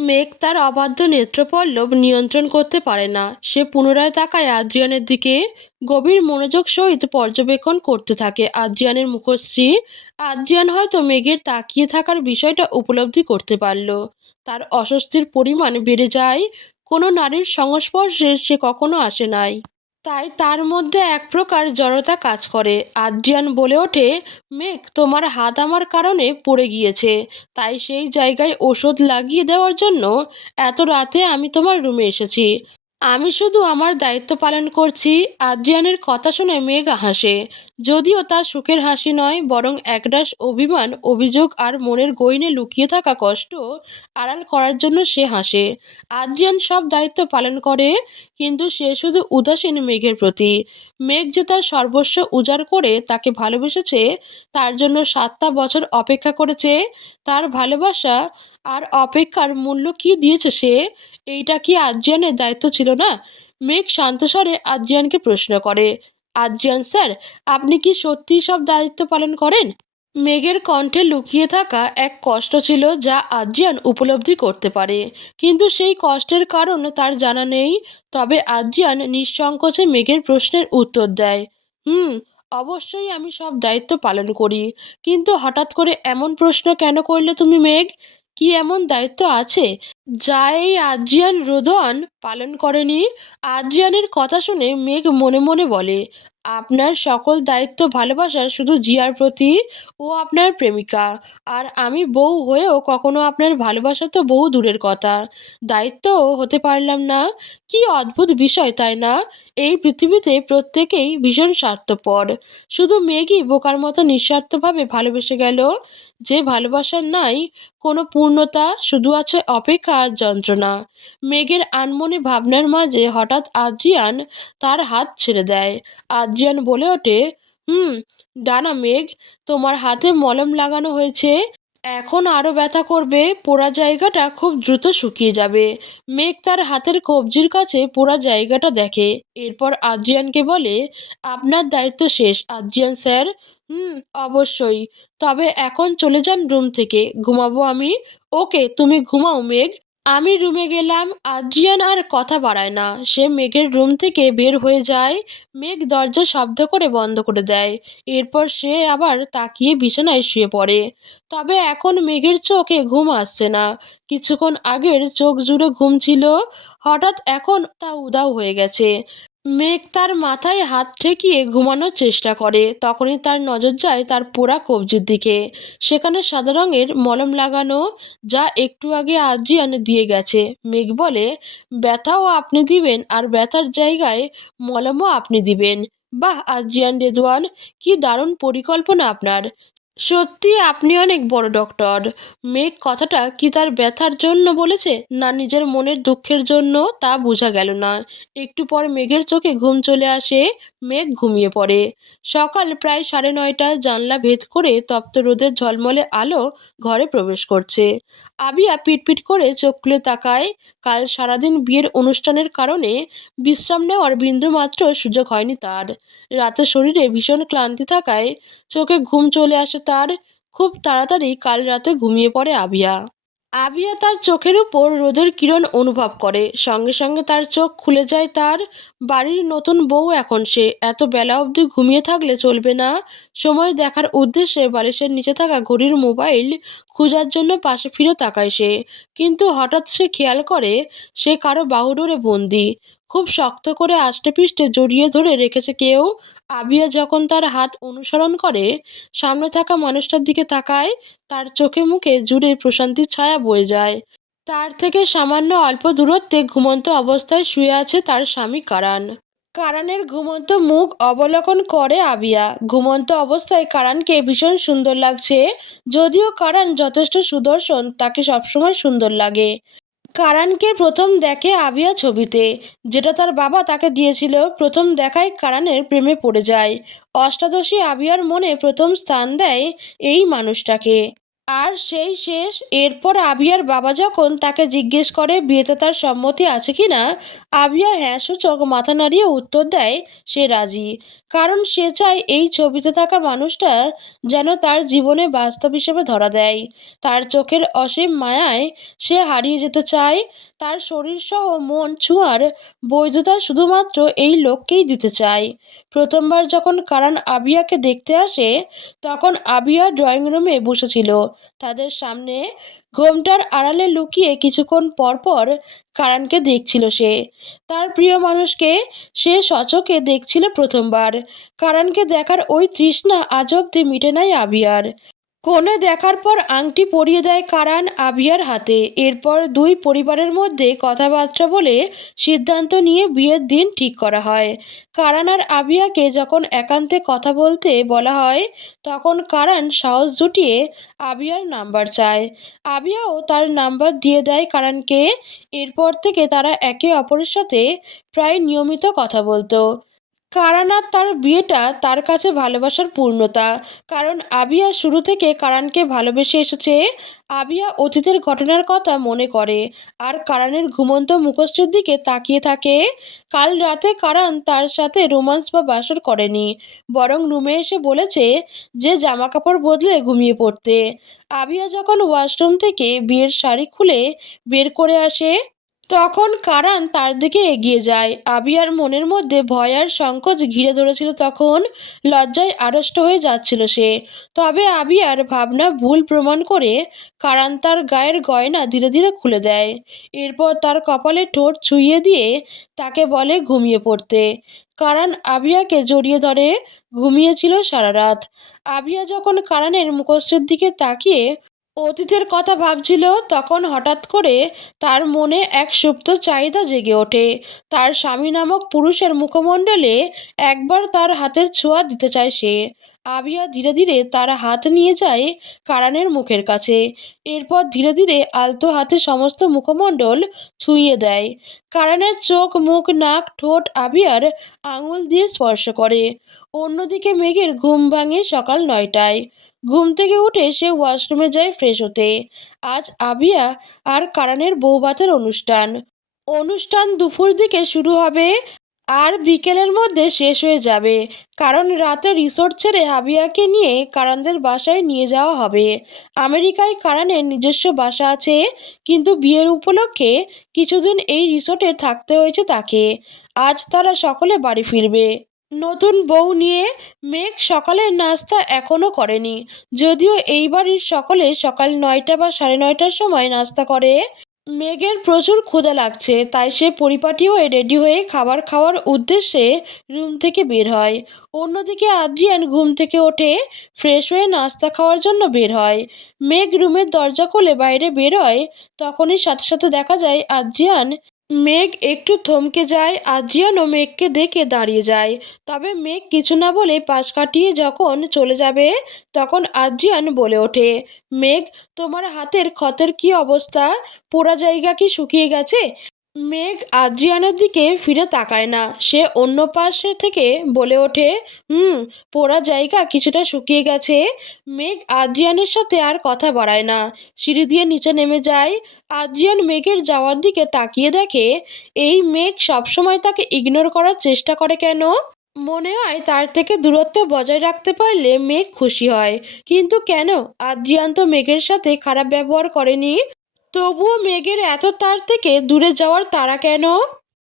মেঘ তার অবাধ্য নেত্রপল্লব নিয়ন্ত্রণ করতে পারে না। সে পুনরায় তাকায় আদ্রিয়ানের দিকে। গভীর মনোযোগ সহিত পর্যবেক্ষণ করতে থাকে। আদ্রিয়ানের মুখশ্রী আদ্রিয়ান হয়তো মেঘের তাকিয়ে থাকার বিষয়টা উপলব্ধি করতে পারল। তার অস্বস্তির পরিমাণ বেড়ে যায়। কোনো নারীর সংস্পর্শে সে কখনো আসে নাই। তাই তার মধ্যে এক প্রকার জড়তা কাজ করে। আদ্রিয়ান বলে ওঠে, মেঘ, তোমার হাত আমার কারণে পড়ে গিয়েছে। তাই সেই জায়গায় ওষুধ লাগিয়ে দেওয়ার জন্য এত রাতে আমি তোমার রুমে এসেছি। আমি শুধু আমার দায়িত্ব পালন করছি। আদ্রিয়ানের কথা শুনে মেঘ হাসে। যদিও তার সুখের হাসি নয়, বরং একরাশ অভিমান, অভিযোগ আর মনের গইনে লুকিয়ে থাকা কষ্ট আড়াল করার জন্য সে হাসে। আদ্রিয়ান সব দায়িত্ব পালন করে, কিন্তু সে শুধু উদাসীন মেঘের প্রতি। মেঘ যে তার সর্বস্ব উজাড় করে তাকে ভালোবেসেছে, তার জন্য সাতটা বছর অপেক্ষা করেছে, তার ভালোবাসা আর অপেক্ষার মূল্য কি দিয়েছে সে এইটা কি আদ্রিয়ানের দায়িত্ব ছিল না? মেঘ শান্তস্বরে আদ্রিয়ানকে প্রশ্ন করে, আদ্রিয়ান স্যার, আপনি কি সত্যিই সব দায়িত্ব পালন করেন? মেঘের কণ্ঠে লুকিয়ে থাকা এক কষ্ট ছিল যা আদ্রিয়ান উপলব্ধি করতে পারে। কিন্তু সেই কষ্টের কারণ তার জানা নেই। তবে আদ্রিয়ান নিঃসংকোচে মেঘের প্রশ্নের উত্তর দেয়, হুম, অবশ্যই আমি সব দায়িত্ব পালন করি। কিন্তু হঠাৎ করে এমন প্রশ্ন কেন করলে তুমি মেঘ? কি এমন দায়িত্ব আছে যা এই আদ্রিয়ান রোদন পালন করেনি? আদ্রিয়ানের কথা শুনে মেঘ মনে মনে বলে, আপনার সকল দায়িত্ব ভালোবাসা শুধু জিয়ার প্রতি ও আপনার প্রেমিকা। আর আমি বউ হয়েও কখনো আপনার ভালোবাসা তো বহু দূরের কথা। দায়িত্বও হতে পারলাম না। কি অদ্ভুত বিষয়, তাই না? এই পৃথিবীতে প্রত্যেকেই ভীষণ স্বার্থপর। শুধু মেঘই বোকার মতো নিঃস্বার্থভাবে ভালোবেসে গেল। যে ভালোবাসার নাই কোনো পূর্ণতা শুধু আছে অপেক্ষা আর যন্ত্রণা। মেঘের আনমনে ভাবনার মাঝে হঠাৎ আদ্রিয়ান তার হাত ছেড়ে দেয়। আদ্রিয়ান বলে ওঠে, হুম, ডানা মেঘ, তোমার হাতে মলম লাগানো হয়েছে। এখন আরও ব্যথা করবে, পোড়া জায়গাটা খুব দ্রুত শুকিয়ে যাবে। মেঘ তার হাতের কবজির কাছে পোড়া জায়গাটা দেখে। এরপর আদ্রিয়ানকে বলে, আপনার দায়িত্ব শেষ। আদ্রিয়ান স্যার হুম, অবশ্যই। তবে এখন চলে যান রুম থেকে। ঘুমাবো আমি। ওকে, তুমি ঘুমাও, মেঘ। আমি রুমে গেলাম। আদ্রিয়ান আর কথা বাড়ায় না। সে মেঘের রুম থেকে বের হয়ে যায়। মেঘ দরজা শব্দ করে বন্ধ করে দেয়। এরপর সে আবার তাকিয়ে বিছানায় শুয়ে পড়ে। তবে এখন মেঘের চোখে ঘুম আসছে না। কিছুক্ষণ আগের চোখ জুড়ে ঘুম ছিল। হঠাৎ এখন তা উদাও হয়ে গেছে। মেঘ তার মাথায় হাত ঠেকিয়ে ঘুমানোর চেষ্টা করে। তখনই তার নজর যায় তার পোড়া কবজির দিকে। সেখানে সাদা রঙের মলম লাগানো যা একটু আগে আদ্রিয়ান দিয়ে গেছে। মেঘ বলে, ব্যথাও আপনি দিবেন আর ব্যথার জায়গায় মলমও আপনি দিবেন। বাহ, আদ্রিয়ান রেদওয়ান কি দারুণ পরিকল্পনা আপনার। সত্যি আপনি অনেক বড় ডক্টর। মেঘ কথাটা কি তার ব্যথার জন্য বলেছে না নিজের মনের দুঃখের জন্য তা বোঝা গেল না। একটু পর মেঘের চোখে ঘুম চলে আসে, মেঘ ঘুমিয়ে পড়ে। সকাল প্রায় সাড়ে নয়টায় জানলা ভেদ করে তপ্ত রোদের ঝলমলে আলো ঘরে প্রবেশ করছে। আবিয়া পিটপিট করে চোখ খুলে তাকায়, কাল সারাদিন বিয়ের অনুষ্ঠানের কারণে বিশ্রাম নেওয়ার বিন্দুমাত্র সুযোগ হয়নি তার। রাতে শরীরে ভীষণ ক্লান্তি থাকায় চোখে ঘুম চলে আসে তার খুব তাড়াতাড়ি কাল রাতে ঘুমিয়ে পড়ে আবিয়া। আবিয়া তার চোখের উপর রোদের কিরণ অনুভব করে। সঙ্গে সঙ্গে তার চোখ খুলে যায় তার, বাড়ির নতুন বউ এখন সে। এত বেলা অবধি ঘুমিয়ে থাকলে চলবে না। সময় দেখার উদ্দেশ্যে বালিশের নিচে থাকা ঘড়ির মোবাইল খোঁজার জন্য পাশে ফিরে তাকায় সে। কিন্তু হঠাৎ সে খেয়াল করে, সে কারও বাহুডোরে বন্দি। খুব শক্ত করে আষ্টে পিষ্টে জড়িয়ে ধরে রেখেছে কেউ। আবিয়া যখন তার হাত অনুসরণ করে, সামনে থাকা মানুষটার দিকে তাকায়, তার চোখে মুখে জুড়ে প্রশান্তির ছায়া বয়ে যায়। তার থেকে সামান্য অল্প দূরত্বে ঘুমন্ত অবস্থায় শুয়ে আছে তার স্বামী কারান। কারানের ঘুমন্ত মুখ অবলোকন করে আবিয়া। ঘুমন্ত অবস্থায় কারানকে ভীষণ সুন্দর লাগছে, যদিও কারান যথেষ্ট সুদর্শন, তাকে সবসময় সুন্দর লাগে। কারানকে প্রথম দেখে আবিয়া ছবিতে, যেটা তার বাবা তাকে দিয়েছিল প্রথম দেখায় কারানের প্রেমে পড়ে যায়। অষ্টাদশী আবিয়ার মনে প্রথম স্থান দেয় এই মানুষটাকে। আর সেই শেষ। এরপর আবিয়ার বাবা যখন তাকে জিজ্ঞেস করে, বিয়েতে তার সম্মতি আছে কি না? আবিয়া হ্যাঁ সূচক মাথা নাড়িয়ে উত্তর দেয়, সে রাজি। কারণ সে চায় এই ছবিতে থাকা মানুষটা যেন তার জীবনে বাস্তব হিসেবে ধরা দেয়। তার চোখের অসীম মায়ায় সে হারিয়ে যেতে চায় তার শরীরসহ মন ছুঁয়ার বৈধতা শুধুমাত্র এই লোককেই দিতে চায়। প্রথমবার যখন কারণ আবিয়াকে দেখতে আসে, তখন আবিয়া ড্রয়িং রুমে বসেছিল। তাদের সামনে ঘোমটার আড়ালে লুকিয়ে কিছুক্ষণ পরপর কারানকে দেখছিল সে। তার প্রিয় মানুষকে সে সচকে দেখছিল প্রথমবার। কারানকে দেখার ওই তৃষ্ণা আজ অব্দি মিটে নাই আবিয়ার। কোণে দেখার পর আংটি পরিয়ে দেয় কারান আবিয়ার হাতে। এরপর দুই পরিবারের মধ্যে কথাবার্তা বলে সিদ্ধান্ত নিয়ে বিয়ের দিন ঠিক করা হয়। কারান আর আবিয়াকে যখন একান্তে কথা বলতে বলা হয়, তখন কারান সাহস জুটিয়ে আবিয়ার নাম্বার চায়। আবিয়াও তার নাম্বার দিয়ে দেয় কারানকে। এরপর থেকে তারা একে অপরের সাথে প্রায় নিয়মিত কথা বলতো। কারান আর তার বিয়েটা তার কাছে ভালোবাসার পূর্ণতা। কারণ আবিয়া শুরু থেকে কারানকে ভালোবেসে এসেছে। আবিয়া অতীতের ঘটনার কথা মনে করে আর কারানের ঘুমন্ত মুখশ্রীর দিকে তাকিয়ে থাকে। কাল রাতে কারান তার সাথে রোমান্স বা বাসর করেনি। বরং রুমে এসে বলেছে যে জামা কাপড় বদলে ঘুমিয়ে পড়তে। আবিয়া যখন ওয়াশরুম থেকে বিয়ের শাড়ি খুলে বের করে আসে তখন কারান তার দিকে এগিয়ে যায়। আবিয়ার মনের মধ্যে ভয় আর সংকোচ ঘিরে ধরেছিল তখন লজ্জায় আড়ষ্ট হয়ে যাচ্ছিল সে। তবে আবিয়ার ভাবনা ভুল প্রমাণ করে কারান তার গায়ের গয়না ধীরে ধীরে খুলে দেয়। এরপর তার কপালে ঠোঁট ছুঁয়ে দিয়ে তাকে বলে ঘুমিয়ে পড়তে। কারান আবিয়াকে জড়িয়ে ধরে ঘুমিয়েছিল সারা রাত। আবিয়া যখন কারানের মুখশ্রীর দিকে তাকিয়ে অতীতের কথা ভাবছিল, তখন হঠাৎ করে তার মনে এক সুপ্ত চাহিদা জেগে ওঠে। তার স্বামী নামক পুরুষের মুখমণ্ডলে একবার তার হাতের ছোঁয়া দিতে চায় সে। আবিয়া ধীরে ধীরে তার হাত নিয়ে যায় কারানের মুখের কাছে। এরপর ধীরে ধীরে আলতো হাতে সমস্ত মুখমণ্ডল ছুঁয়ে দেয়। কারানের চোখ, মুখ, নাক, ঠোঁট আবিয়ার আঙুল দিয়ে স্পর্শ করে। অন্যদিকে মেঘের ঘুম ভাঙে সকাল নয়টায়। ঘুম থেকে উঠে সে ওয়াশরুমে যায় ফ্রেশ হতে। আজ আবিয়া আর কারানের বৌভাতের অনুষ্ঠান। অনুষ্ঠান দুপুর দিকে শুরু হবে আর বিকেলের মধ্যে শেষ হয়ে যাবে। কারণ রাতে রিসোর্ট ছেড়ে হাবিয়াকে নিয়ে কারানদের বাসায় নিয়ে যাওয়া হবে। আমেরিকায় কারানের নিজস্ব বাসা আছে, কিন্তু বিয়ের উপলক্ষে কিছুদিন এই রিসোর্টে থাকতে হয়েছে তাকে। আজ তারা সকলে বাড়ি ফিরবে। নতুন বউ নিয়ে মেঘ সকালের নাস্তা এখনও করেনি। যদিও এই বাড়ির সকলে সকাল নয়টা বা সাড়ে নয়টার সময় নাস্তা করে। মেঘের প্রচুর ক্ষুদা লাগছে, তাই সে পরিপাটি হয়ে রেডি হয়ে খাবার খাওয়ার উদ্দেশ্যে রুম থেকে বের হয়। অন্যদিকে আদ্রিয়ান ঘুম থেকে ওঠে ফ্রেশ হয়ে নাস্তা খাওয়ার জন্য বের হয়। মেঘ রুমের দরজা খুলে বাইরে বের হয় তখনই সাথে সাথে দেখা যায় আদ্রিয়ান মেঘ একটু থমকে যায়, আদ্রিয়ানও মেঘকে দেখে দাঁড়িয়ে যায়। তবে মেঘ কিছু না বলে পাশ কাটিয়ে যখন চলে যাবে, তখন আদ্রিয়ান বলে ওঠে, মেঘ, তোমার হাতের ক্ষতের কি অবস্থা? পোড়া জায়গা কি শুকিয়ে গেছে? মেঘ আদ্রিয়ানের দিকে ফিরে তাকায় না। সে অন্য পাশে থেকে বলে ওঠে, হুম, পোড়া জায়গা কিছুটা শুকিয়ে গেছে মেঘ আদ্রিয়ানের সাথে আর কথা বাড়ায় না। সিঁড়ি দিয়ে নিচে নেমে যায়। আদ্রিয়ান মেঘের যাওয়ার দিকে তাকিয়ে দেখে, এই মেঘ সবসময় তাকে ইগনোর করার চেষ্টা করে কেন মনে হয় তার থেকে দূরত্ব বজায় রাখতে পারলে মেঘ খুশি হয়। কিন্তু কেন? আদ্রিয়ান তো মেঘের সাথে খারাপ ব্যবহার করেনি। তবুও মেঘের এত তার থেকে দূরে যাওয়ার তারা কেন?